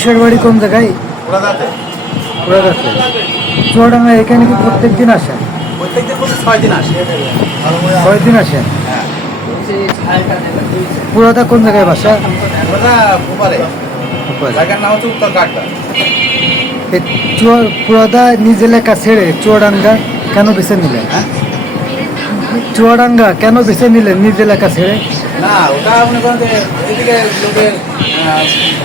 দেশের বাড়ি কোন জায়গায়? ওরাদাতে পুরাদাতে। চুয়াডাঙ্গা এখানে কি প্রত্যেক দিন আসেন? প্রত্যেকদিন বলতে 6 দিন আসে। 6 দিন আসেন? হ্যাঁ, পুরাদা কোন জায়গায় বাসা? ওরা ওপারে জায়গার নাম হচ্ছে উত্তর কাটটা। পুরাদা নিজ এলাকা ছেড়ে চুয়াডাঙ্গা কেন বেছে নিলেন? হ্যাঁ, চুয়াডাঙ্গা কেন বেছে নিলেন নিজ এলাকা ছেড়ে? না ওটা মনে করেন যে এদিকে লোকের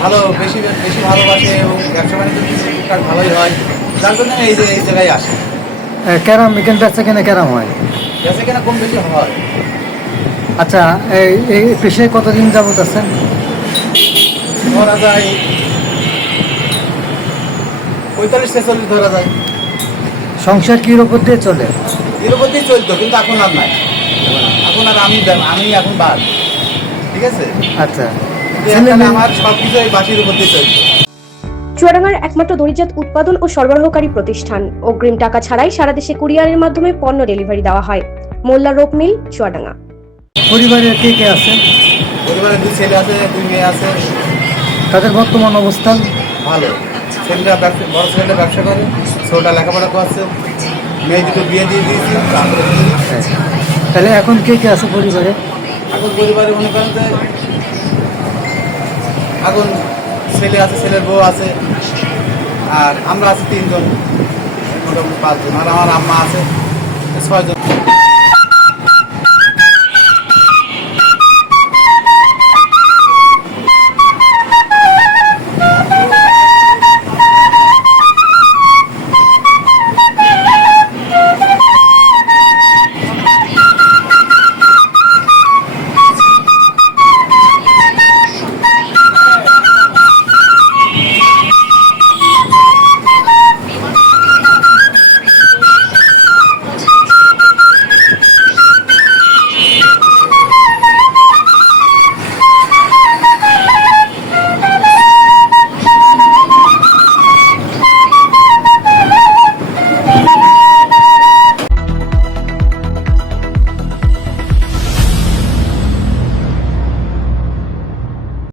ভালো বেশি বেশি ভালোবাসে এবং ব্যবসা বাণিজ্য টুকটাক ভালোই হয়, যার জন্য এই জায়গায় আসে। ক্যারাম এখানে বেচা কেনা ক্যারাম হয়? বেঁচে কেনা কম বেশি হয়। আচ্ছা, এই পেশায় কতদিন যাবত আছেন? ধরা যায় 45-46 ধরা যায়। সংসার কির উপর দিয়ে চলে? এর উপর দিয়ে চলতো, কিন্তু এখন আর নাই। এখন আর আমি এখন বাদ, ঠিক আছে। আচ্ছা, আমার সবকিছু এই বাসির উপর দিয়ে চলতো। চুয়াডাঙ্গার একমাত্র দড়িজাত উৎপাদন ও সরবরাহকারী প্রতিষ্ঠান। অগ্রিম টাকা ছাড়াই সারা দেশে কুরিয়ারের মাধ্যমে পণ্য ডেলিভারি দেওয়া হয়। মোল্লা রোপ মিল, চুয়াডাঙ্গা। পরিবারে কে কে আছে? পরিবারে 2 ছেলে আছে, 2 মেয়ে আছে। তাদের বর্তমান অবস্থান? ভালো। ছেলেটা ব্যবসা, বড় ছেলেটা ব্যবসা করে, ছোটটা লেখাপড়া করছে, মেয়ে দুটো বিয়ে দিয়ে দিয়েছি। তাহলে এখন কে কে আছে পরিবারে? এখন পরিবারে মনে করেন যে এখন ছেলে আছে, ছেলের বউ আছে, আর আমরা আছি 3 জন, মোটামুটি 5 জন, আর আমার আম্মা আছে 6 জন।